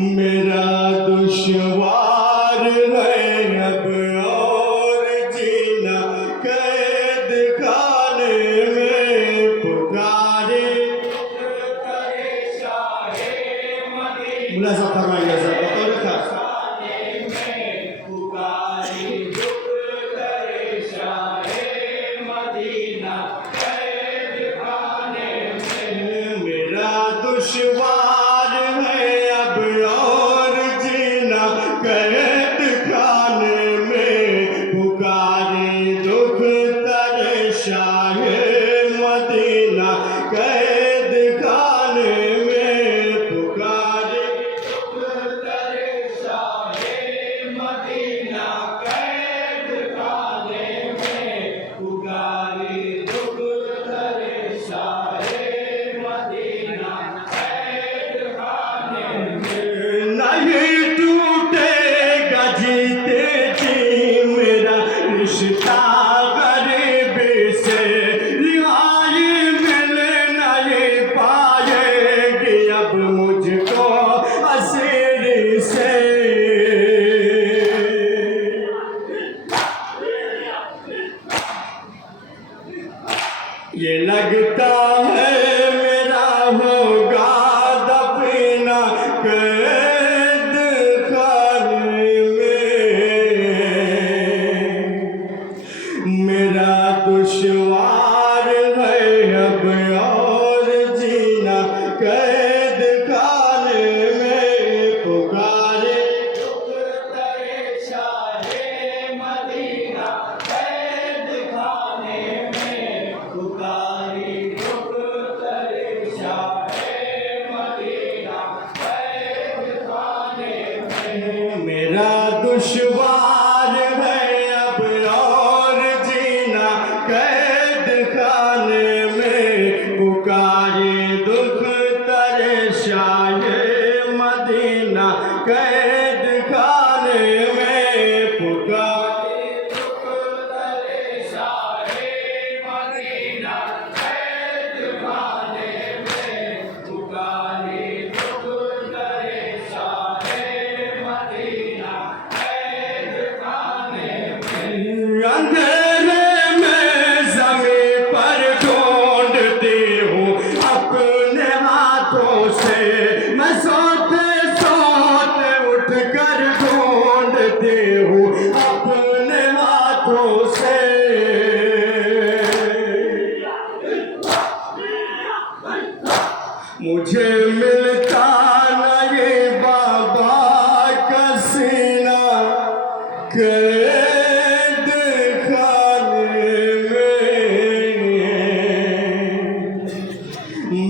मेरा दुश्वार है अब और जीना कैद खाने में पुकारे मुलाज़ा फरमाइए ज़रा बतौर खास मेरा दुश्वार है अब और जीना कैद खाने में पुकारे दुख तरेशाए मदीना कैद खाने में पुकारे दुख तरेशाए मदीना कैद खाने में पुकारे दुख तरेशाए मदीना कैद खाने में नहीं टूटेगा जीते जी मेरा रिश्ता गरीबी से रिहाई मिले नहीं पाएगी अब मुझको असीरी से ये लगता है मेरा होगा दफना कैद खाने में मेरा दुश्वार है अब और जीना कैद खाने में पुकारे दुख तरेशाए मदीना कैद खाने में पुकारे दुख तरेशाए मदीना कैद खाने में मेरा दुश्वार है अब और जीना कैद खाने में पुकारे दुख तरेशाए मदीना कैद खाने में पुकारे दुख तरेशाए मदीना कैद खाने में पुकारे दुख तरेशाए मदीना कैद खाने में अंधेरे में ज़मीं पर ढूंढती हूँ अपने हाथों से मैं सोते सोते उठ कर ढूंढती हूँ अपने हाथों से मुझे मिलता नहीं बाबा का सीना कैद खाने में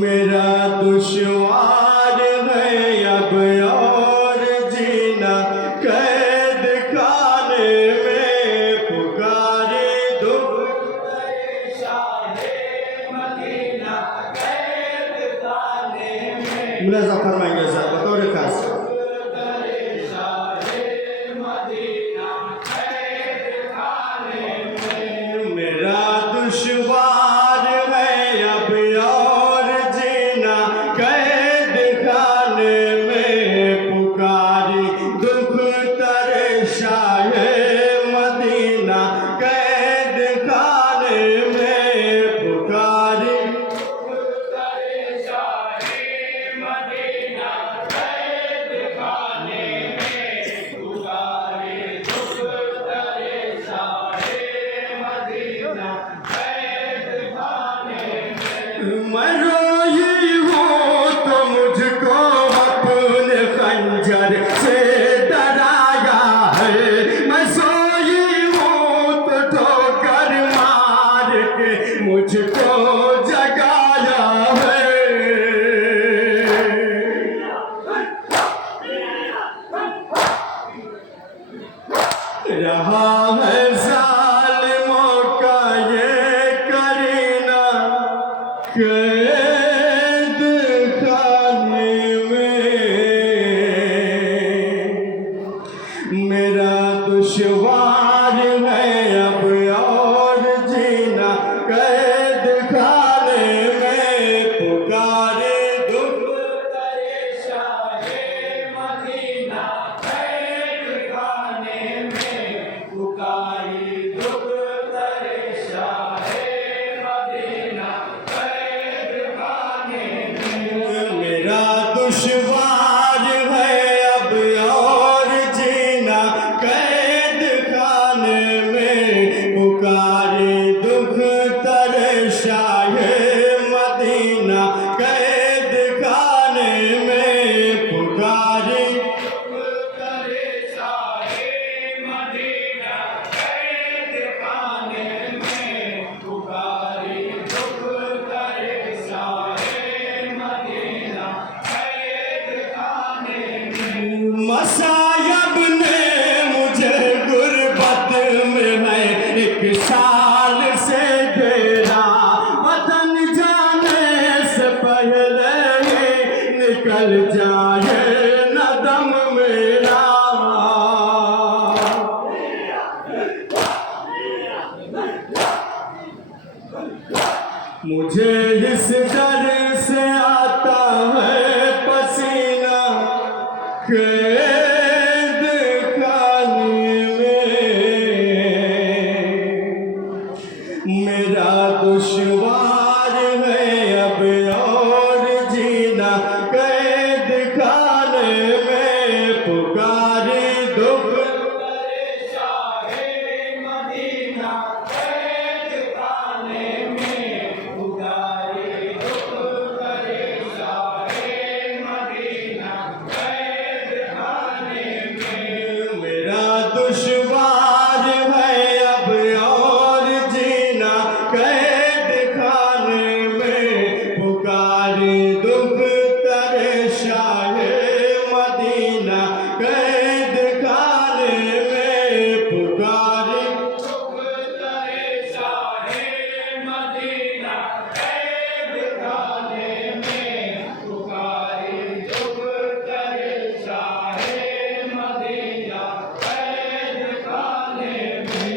मेरा दुश्वार है अब और जीना कैद खाने में पुकारे दुख तरेशाए मदीना कैद खाने में मुलाज़ा फरमाइए ज़रा बतौर खास मेरा दुश्वार है अब और जीना कैद खाने में पुकारे दुख तरेशाए मदीना कैद खाने में पुकारे दुख तरेशाए मदीना कैद दुश्वार है अब और जीना कैद खाने में पुकारे दुख तरसाए मदीना कैद खाने में पुकारे दुख तरसाए मदीना कैद खाने में पुकारे दुख तरसाए मदीना कैद खाने में मसायब ने मुझे गुर्बत में है एक साल से घेरा वतन जाने से पहले ही निकल जाए न दम मेरा मुझे इस डर से आता है पसीना कैद खाने में मेरा दुश्वार है अब और जीना कैद खाने में पुकारे दुख तरसाए मदीना कैद खाने में पुकारे दुख तरसाए मदीना कैद खाने में मेरा दुश्वार है अब और जीना कैद खाने में पुकारे दुख तरसाए मदीना कैद खाने में पुकारे दुख तरसाए मदीना कैद खाने में पुकारे दुख तरसाए मदीना कैद खाने में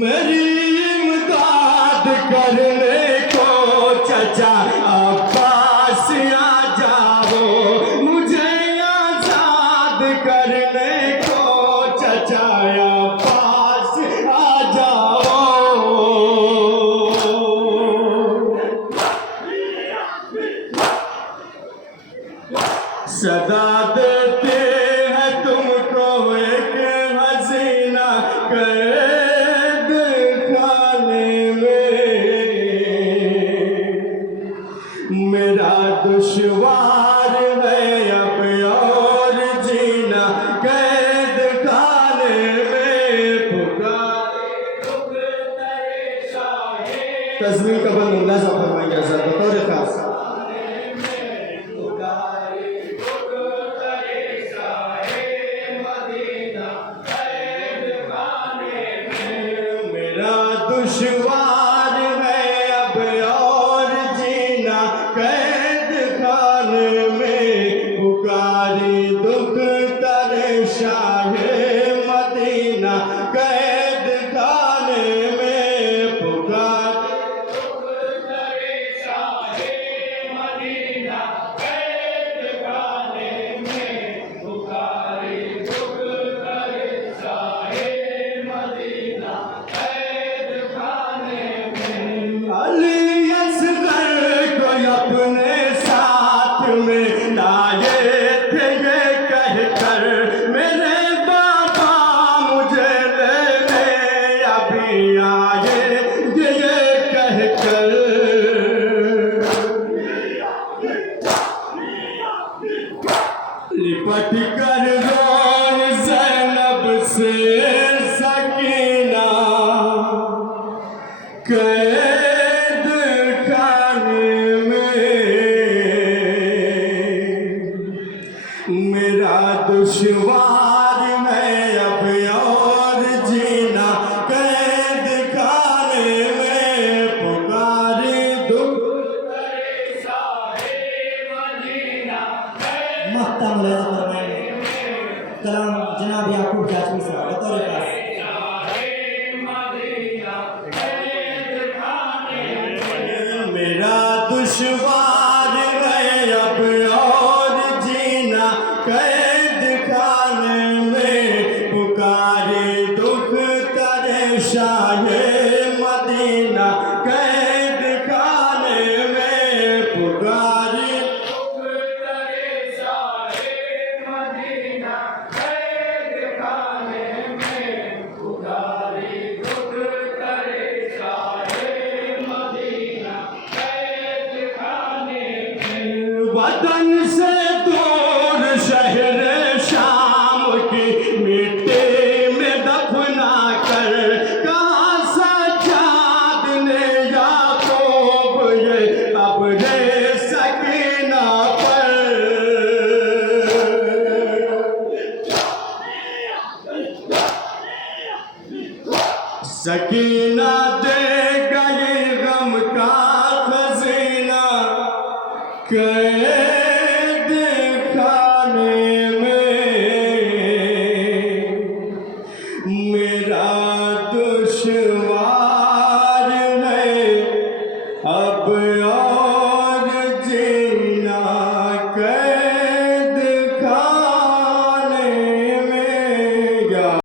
मेरी इमदाद करने को चचा अब्बास आ जाओ मुझे आजाद करने को चचा अब्बास आ जाओ सदा देते हैं तुमको एक हसीना कैद खाने में मेरा दुश्वार है अब और जीना कैद खाने में पुकारे दुख तरसाए तस्वीर का बंद उंगला सा फरमाइए सर बतौर खास मेरा दुश्वार है अब और जीना कैद खाने में पुकारे दुख तरसाए मदीना कैद खाने में पुकारे दुख तरसाए मदीना कैद खाने में पुकारे दुख तरसाए मदीना कैद खाने में अली असगर को अपने साथ में लाए थे ये कहकर मेरे बाबा मुझे लेने अभी आए ये कहकर लिपट कर रोन ज़ैनब से सकीना कैद खाने में मेरा दुश्वार है अब और जीना कैद खाने में पुकारे दुख तरसाए मदीना महतम लगा फरमाए कलाम जनाब याकूब जाचवी साहब बतौर खास मेरा दुश्वार है अब और जीना कैद खाने में पुकारे दुख तरसाए मदीना कैद खाने में पुकारे दुख तरसाए सकीना दे गई गम का खजीना कैद खाने में मेरा दुश्वार है अब